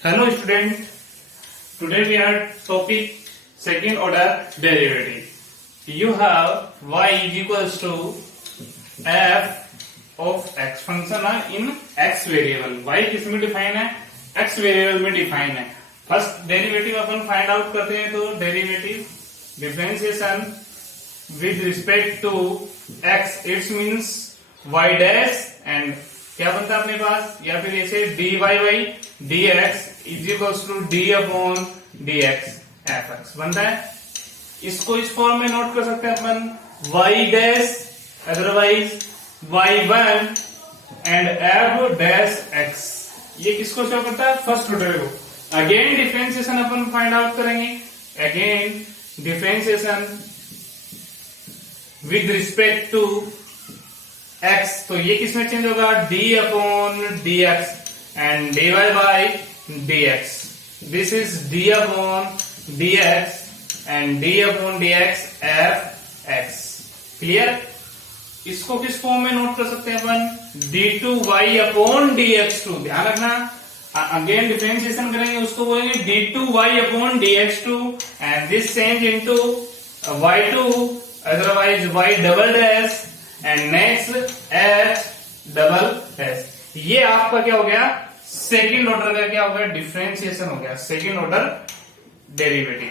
Hello student, today we are topic second order derivative. You have y is equals to f of x function in x variable. y किसमें define है? x variable में define है. First derivative अपन find out करते हैं तो derivative differentiation with respect to x its means y dash and क्या बनता है अपने पास या फिर ऐसे dy by dx is equals to d upon dx fx बनता है. इसको इस फॉर्म में नोट कर सकते हैं अपन y dash otherwise y1 and f dash x. ये किसको शो करता है? फर्स्ट ऑर्डर को. अगेन डिफरेंशिएशन अपन फाइंड आउट करेंगे. Again differentiation with respect to x तो ये किसमें चेंज होगा? d upon dx and dy by dx. This is d upon dx and d upon dx fx. Clear? इसको किस form में नोट कर सकते हैं अपन? d2y upon dx2. ध्यान रखना, अगेन डिफरेंशिएशन करेंगे उसको बोलेंगे d2y upon dx2 and this change into y2 otherwise y double dash and next H double dash. ये आपका क्या हो गया? सेकंड ऑर्डर का क्या हो गया? डिफरेंशिएशन हो गया, सेकंड ऑर्डर डेरिवेटिव.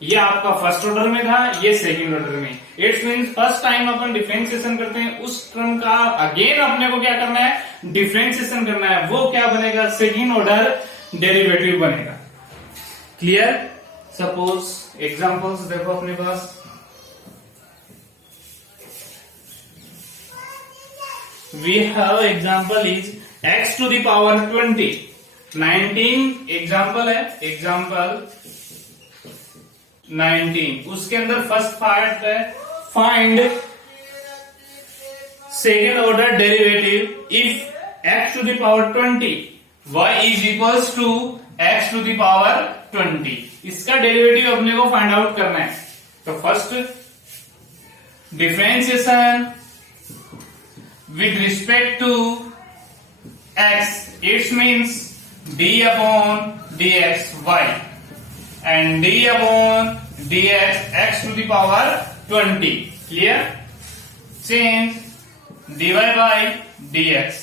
ये आपका फर्स्ट ऑर्डर में था, ये सेकंड ऑर्डर में. It's means first time upon differentiation करते हैं उस टर्म का अगेन अपने को क्या करना है? डिफरेंशिएशन करना है. वो क्या बनेगा? सेकंड ऑर्डर डेरिवेटिव बनेगा. क्लियर? सपोज एग्जांपल्स देखो अपने पास. We have example is x to the power 20. 19 example है, एग्जाम्पल 19. उसके अंदर फर्स्ट पार्ट है find second order derivative if x to the power 20 y is equals to x to the power 20. इसका derivative अपने को find out करना है. तो first differentiation with respect to x, it means d upon dx y and d upon dx x to the power 20. Clear? Change dy by dx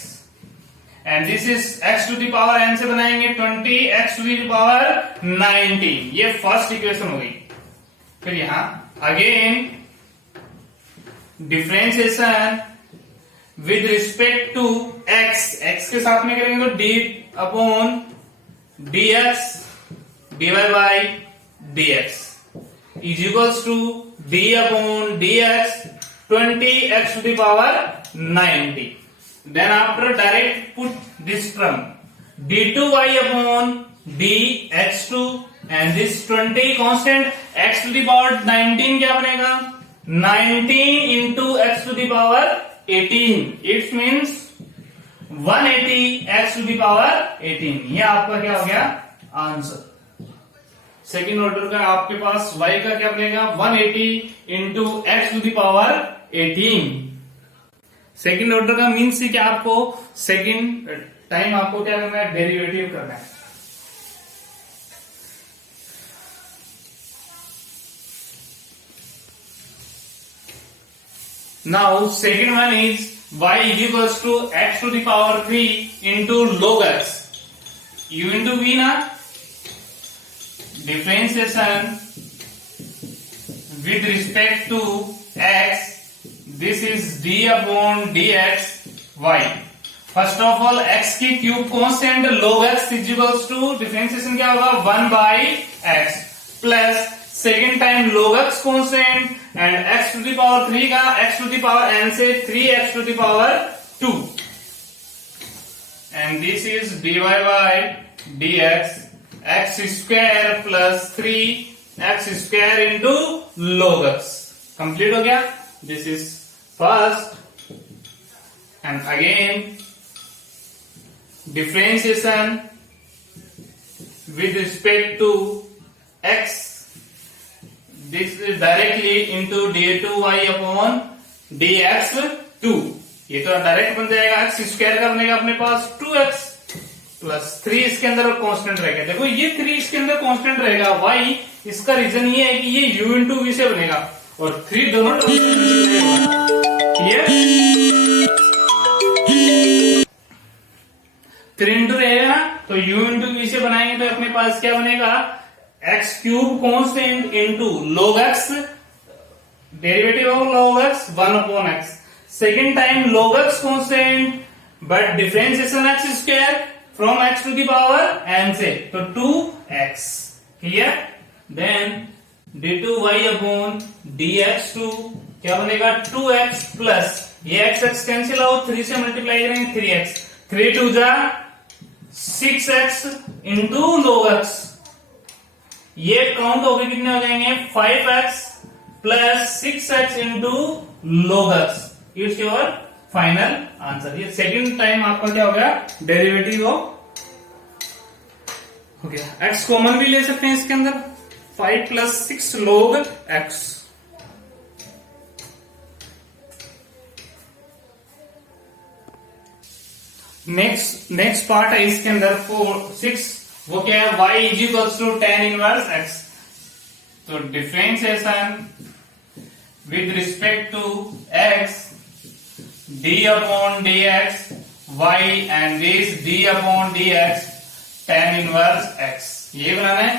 and this is x to the power n से बनाएंगे 20 x to the power 19. ये first equation हो गई. फिर यहां again differentiation with respect to x, x के साथ में करेंगे तो d upon dx dy by dx is equals to d upon dx 20x to the power 90. Then after direct put this term d2y upon dx2 and this 20 constant x to the power 19 क्या बनेगा? 19 into x to the power 18. It means 180 x to the power 18. ये आपका क्या हो गया? Answer. Second order का आपके पास y का क्या बनेगा? 180 into x to the power 18. Second order का मीन्स से क्या आपको सेकेंड टाइम आपको क्या करना है? डेरिवेटिव करना है. Now second one is y is equals to x to the power 3 into log x. U into v ना. Differentiation with respect to x. This is d upon dx y. First of all x की cube constant log x is equals to differentiation क्या होगा? 1 by x plus second time log x constant and x to the power 3 का x to the power n से 3x to the power 2 and this is dy by dx x square plus 3x square into log x. Complete हो गया. This is first and again differentiation with respect to x. This is directly into d2y upon dx2. ये तो direct बन जाएगा. x square का बनेगा अपने पास 2x plus 3 इसके अंदर कांस्टेंट रहेगा। देखो ये 3 इसके अंदर कांस्टेंट रहेगा, वाई इसका रीजन ये है कि ये u इंटू वी से बनेगा और 3 दोनों क्लियर। 3 इंटू रहेगा तो u इंटू वी से बनाएंगे तो अपने पास क्या बनेगा, x cube constant into log x, derivative of log x 1 upon x, second time log x constant but differentiation x square from x to the power n से, तो 2x clear. Then d2y upon dx2 क्या बनेगा 2x plus ये x cancel out, 3 से multiply करेंगे 3x, 3 2 जा 6x into log x, ये count हो गए कितने हो जाएंगे 5x plus 6x into log x, it's your final answer. ये सेकंड टाइम आपका क्या हो गया, डेरिवेटिव हो गया। x कॉमन भी ले सकते हैं इसके अंदर, 5 plus 6 log x। Next part है इसके अंदर 6, वो क्या है, y is equals to tan inverse x। तो differentiation with respect to x d upon dx y and this d upon dx tan inverse x, ये बनाना है।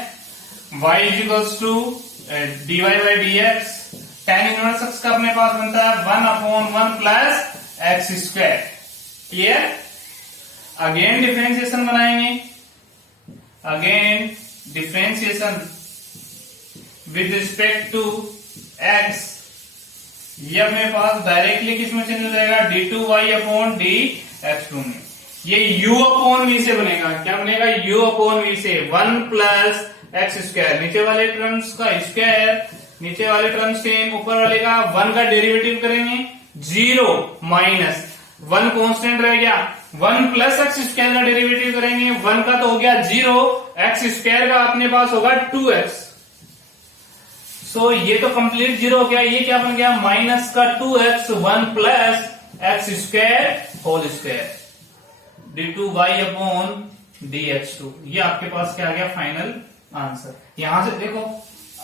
y is equals to dy by dx, tan inverse x का अपने पास बनता है 1 upon 1 plus x square, clear. Again differentiation बनाएंगे, again differentiation with respect to x, ये अपने पास directly किसमें चेंज हो जाएगा, d2y अपॉन dx2 में, ये u अपॉन v से बनेगा, क्या बनेगा u अपॉन v से 1 प्लस एक्स स्क्वायर, नीचे वाले टर्म्स का स्क्वायर, नीचे वाले टर्म सेम, ऊपर वाले का 1 का डेरिवेटिव करेंगे 0 माइनस 1 कांस्टेंट रह गया, 1 प्लस एक्स स्क्वायर का डेरिवेटिव करेंगे, 1 का तो हो गया 0, एक्स स्क्वायर का अपने पास होगा 2x। सो ये तो कंप्लीट 0 हो गया, ये क्या बन गया माइनस का 2x 1 plus x square whole square d2y upon dx2, ये आपके पास क्या आ गया फाइनल आंसर। यहां से देखो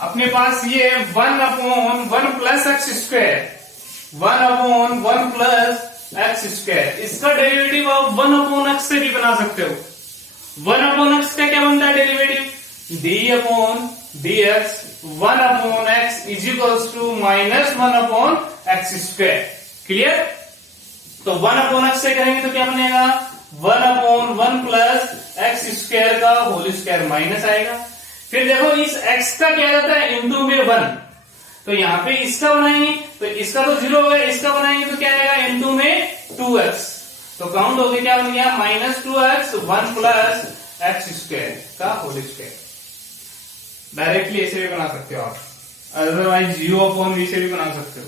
अपने पास ये 1 upon 1 plus x square, 1 upon 1 plus x square, इसका डेरिवेटिव आप 1 अपॉन एक्स से भी बना सकते हो। 1 अपॉन एक्स का क्या बनता है derivative, d upon dx 1 upon x is equals to minus 1 upon x square, clear. तो 1 अपॉन x से करेंगे तो क्या बनेगा 1 अपॉन 1 प्लस एक्स स्क्वायर का होल स्क्वायर माइनस आएगा। फिर देखो इस x का क्या जाता है इंटू में 1, तो यहाँ पे इसका बनाएंगे तो इसका तो 0 हो गया, इसका बनाएंगे तो क्या आएगा इंटू में 2x, तो काउंट हो गया क्या बन गया minus 2x 1 plus x square का होल स्क्वायर। डायरेक्टली ऐसे भी बना सकते हो आप, अदरवाइज u अपॉन v से भी बना सकते हो।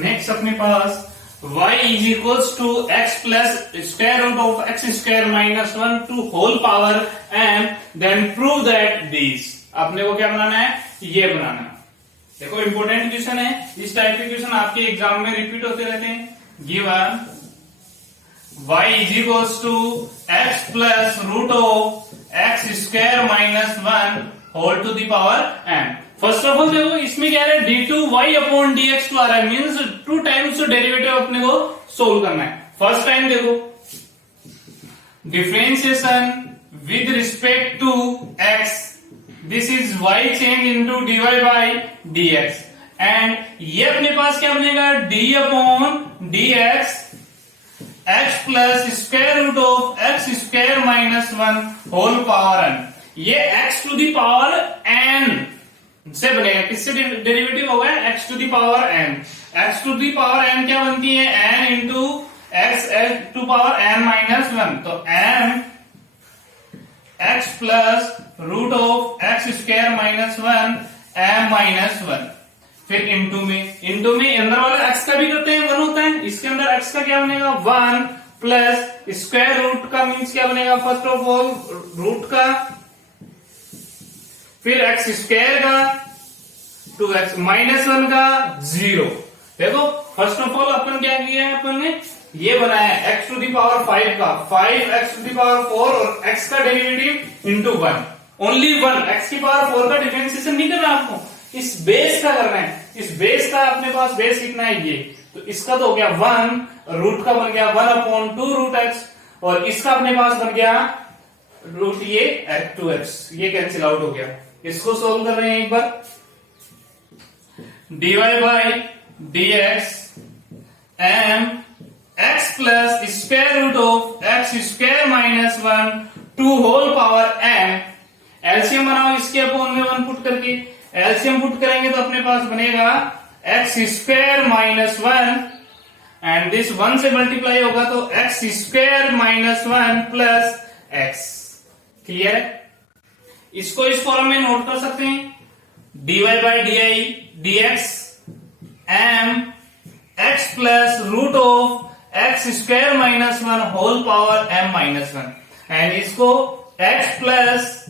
नेक्स्ट अपने पास y is equals to x plus square root of x square minus 1 to whole power m, then prove that this. आपने को क्या बनाना है, ये बनाना है। देखो इंपॉर्टेंट क्वेश्चन है, इस टाइप के क्वेश्चन आपके एग्जाम में रिपीट होते रहते हैं। Given y is equals to x plus root of x square minus 1 whole to the power m। First of all देखो इसमें क्या है d2y अपॉन dx2 आ रहा है, मीन्स 2 टाइम्स डेरिवेटिव अपने को सोल्व करना है। फर्स्ट टाइम देखो differentiation with respect to x, this is y change into dy by dx, and ये अपने पास क्या बनेगा d upon dx x plus square root of x square minus 1 whole power n, ये x to the power n से बनेगा, किससे derivative होगा x to the power n। x to the power n क्या बनती है n into x to power n minus 1, तो n x plus root of x square minus 1 m minus 1, फिर into में अंदर वाला x का भी करते हैं 1 होता है, इसके अंदर x का क्या बनेगा 1 प्लस स्क्वायर रूट का मीन्स क्या बनेगा, फर्स्ट ऑफ ऑल रूट का, फिर एक्स स्क्वायर का 2x माइनस 1 का 0। देखो फर्स्ट ऑफ ऑल अपन क्या किया है, अपन ने ये बनाया x टू द पावर 5 का 5x टू द पावर 4 और x का डेरिवेटिव इंटू 1, ओनली 1, x की पावर 4 का डिफरेंशिएशन नहीं करना आपको, इस बेस का करना है। इस बेस का अपने पास बेस कितना है ये, तो इसका तो हो गया 1, रूट का बन गया 1/2 रूट x, और इसका अपने पास बन गया रूट ये 2x, ये कैंसिल आउट हो गया। इसको सोल्व कर रहे हैं एक बार, dy by dx m x plus square root of x square minus 1 to whole power m, LCM बनाओ इसके अपॉन में 1 पुट करके, एलसीएम पुट करेंगे तो अपने पास बनेगा x square minus 1 and this 1 से मल्टीप्लाई होगा तो x square minus 1 plus x। Clear है? इसको इस फॉर्म में नोट कर सकते हैं, dy by d dx m x plus root of x square minus 1 whole power m minus 1, and इसको x plus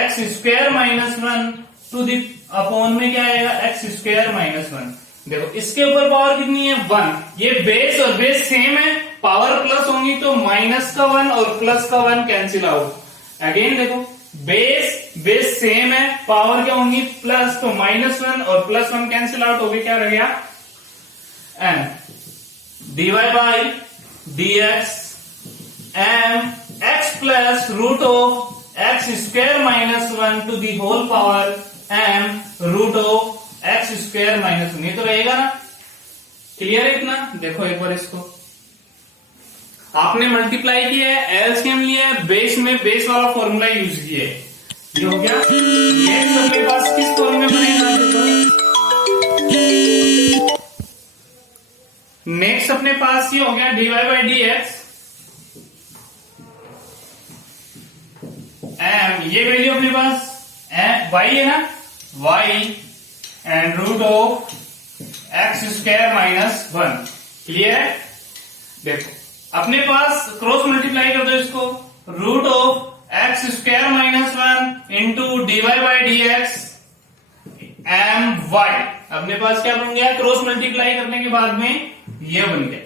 x square minus 1 to the upon में क्या आएगा, x स्क्वायर माइनस 1। देखो इसके ऊपर पावर कितनी है 1, ये बेस और बेस सेम है, पावर प्लस होंगी तो माइनस का 1 और प्लस का 1 कैंसिल आउट। अगेन देखो बेस सेम है, पावर क्या होंगी प्लस, तो माइनस 1 और प्लस 1 कैंसिल आउट हो गए, क्या रह गया and dy by dx m x plus root of x square minus 1 to the whole power m root of x square minus 1, ये तो रहेगा ना। क्लियर है इतना? देखो एक बार इसको आपने मल्टीप्लाई किया है, एलसीएम लिया है, बेस में बेस वाला फॉर्मूला यूज किया है, ये हो गया। नेक्स्ट अपने पास किस फॉर्म में बनेगा, नेक्स्ट अपने पास ये हो गया dy बाई dx एम, ये वैल्यू अपने पास y है ना, y and root of x square minus 1। Clear है? देखो अपने पास क्रॉस मल्टीप्लाई कर दो इसको, root of x square minus 1 into d Y by D x m y, अपने पास क्या बन गया, क्रॉस मल्टीप्लाई करने के बाद में ये बन गया।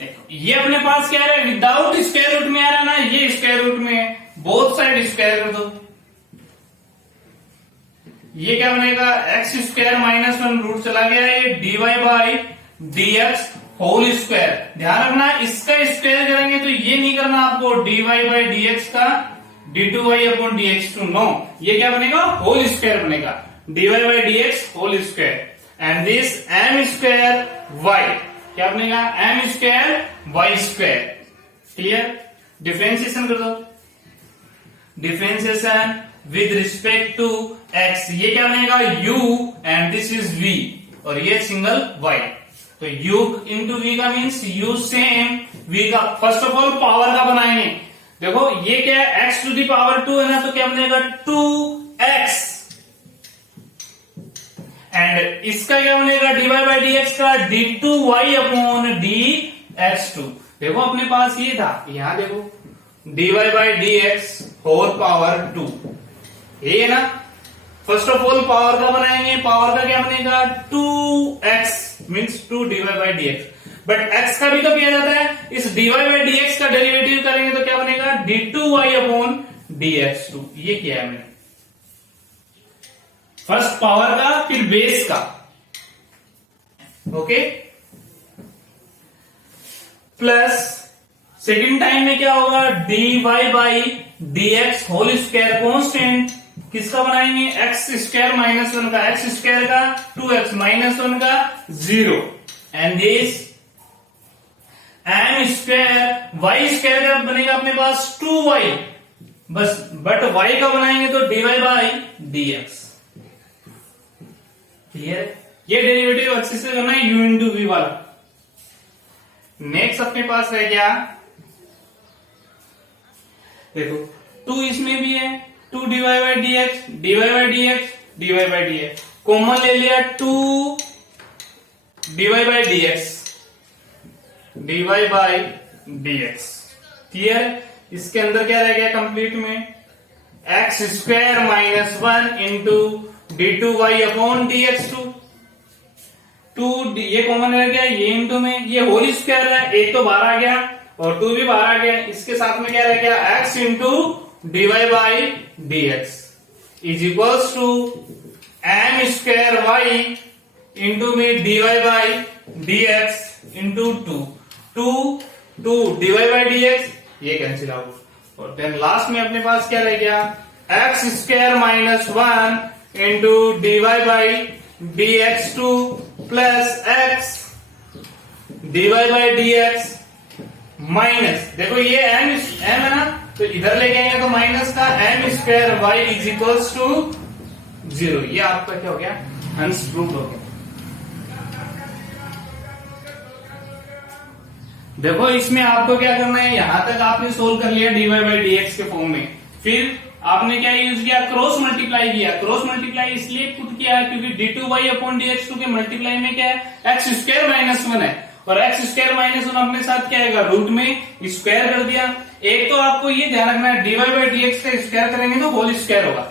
देखो ये अपने पास क्या है, विदाउट स्क्वायर रूट में आ रहा है ना, ये स्क्वायर रूट में, बोथ साइड स्क्वायर कर दो, ये क्या बनेगा, एक्स स्क्वायर माइनस 1 रूट चला गया, ये d Y by D x whole square. ध्यान रखना इसका स्क्वायर करेंगे तो ये नहीं करना आपको, D Y by D X का D two Y upon D X two, no, ये क्या बनेगा, होल स्क्वायर बनेगा, D Y by D x whole square and this M square Y, क्या बनेगा, M square Y square. Clear? Differentiation कर दो, differentiation with respect to X, ये क्या बनेगा, u and this is v और ये सिंगल y, तो u इंटू v का मीन्स u सेम v का। फर्स्ट ऑफ ऑल पावर का बनाएंगे, देखो ये क्या है, x टू दी पावर 2 है ना, तो क्या बनेगा 2x एंड इसका क्या बनेगा, dy बाई डी एक्स का d2y अपॉन dx2। देखो अपने पास ये था, यहां देखो dy by D x whole power 2, ये है ना। फर्स्ट ऑफ ऑल पावर का बनाएंगे, पावर का क्या बनेगा 2x means 2 dy by D x, but x का भी तो किया जाता है, इस dy बाई डी एक्स का डेरिवेटिव करेंगे तो क्या बनेगा d2y अपॉन dx2, ये किया है मैंने। फर्स्ट पावर का फिर बेस का, ओके, प्लस सेकेंड टाइम में क्या होगा, dy by dx whole square constant, किसका बनाएंगे, एक्स स्क्वायर माइनस 1 का, एक्स स्क्वायर का 2x माइनस 1 का 0 and this M square Y square का बनेगा अपने पास 2y बस, बट y का बनाएंगे तो dy बाई dx। क्लियर? ये डेरिवेटिव अच्छे से करना है, u इंटू वी वाला। नेक्स्ट अपने पास है क्या, देखो 2 इसमें भी है, 2 dy by D x, dy by D x, dy by D x common ले लिया, 2 dy by D x, dy by dx। Clear? इसके अंदर क्या रह गया कंप्लीट में, x square minus 1 into d2y upon dx2। ये कॉमन रह गया, ये इंटू में ये होल स्क्वायर है, एक तो बाहर आ गया और 2 भी बाहर आ गया। इसके साथ में क्या रह गया, x into dy by dx is equals to m square y into में dy by dx into 2 dy by dx, ये कैंसिल आउट। और देन लास्ट में अपने पास क्या रह गया, x square minus 1 into dy by dx2 plus x dy by dx minus, देखो ये m है ना, तो इधर लेके आएंगे तो माइनस का m square y is equals to 0। ये आपका क्या हो गया, हंस प्रूफ हो गया। देखो इसमें आपको क्या करना है, यहां तक आपने सोल्व कर लिया dy बाई dx के फॉर्म में, फिर आपने क्या यूज किया, क्रॉस मल्टीप्लाई किया। क्रॉस मल्टीप्लाई इसलिए पुट किया है क्योंकि d2y अपॉन dx2 के मल्टीप्लाई में क्या है, एक्स स्क्वायर माइनस 1 है, और एक्स स्क्वायर माइनस 1 अपने साथ क्या आएगा, रूट में स्क्वायर कर दिया। एक तो आपको ये ध्यान रखना है, dy बाई dx का स्क्वायर करेंगे तो होल स्क्वायर होगा,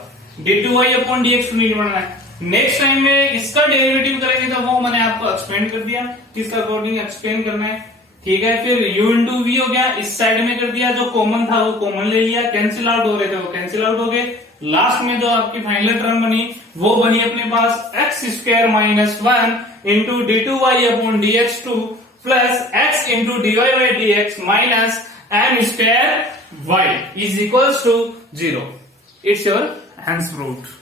d2y अपॉन dx2 नहीं बनना है। नेक्स्ट टाइम में इसका डेरिवेटिव करेंगे तो वो मैंने आपको एक्सप्लेन कर दिया, किस अकॉर्डिंग एक्सप्लेन करना है, ठीक है। फिर u इंटू वी हो गया, इस साइड में कर दिया, जो कॉमन था वो कॉमन ले लिया, कैंसिल आउट हो रहे थे वो कैंसिल आउट हो गए। लास्ट में जो आपकी फाइनल टर्म बनी वो बनी अपने पास X square minus 1 into d2y upon dx2 plus x into dy by dx minus m square y is equals to 0। It's your answer root.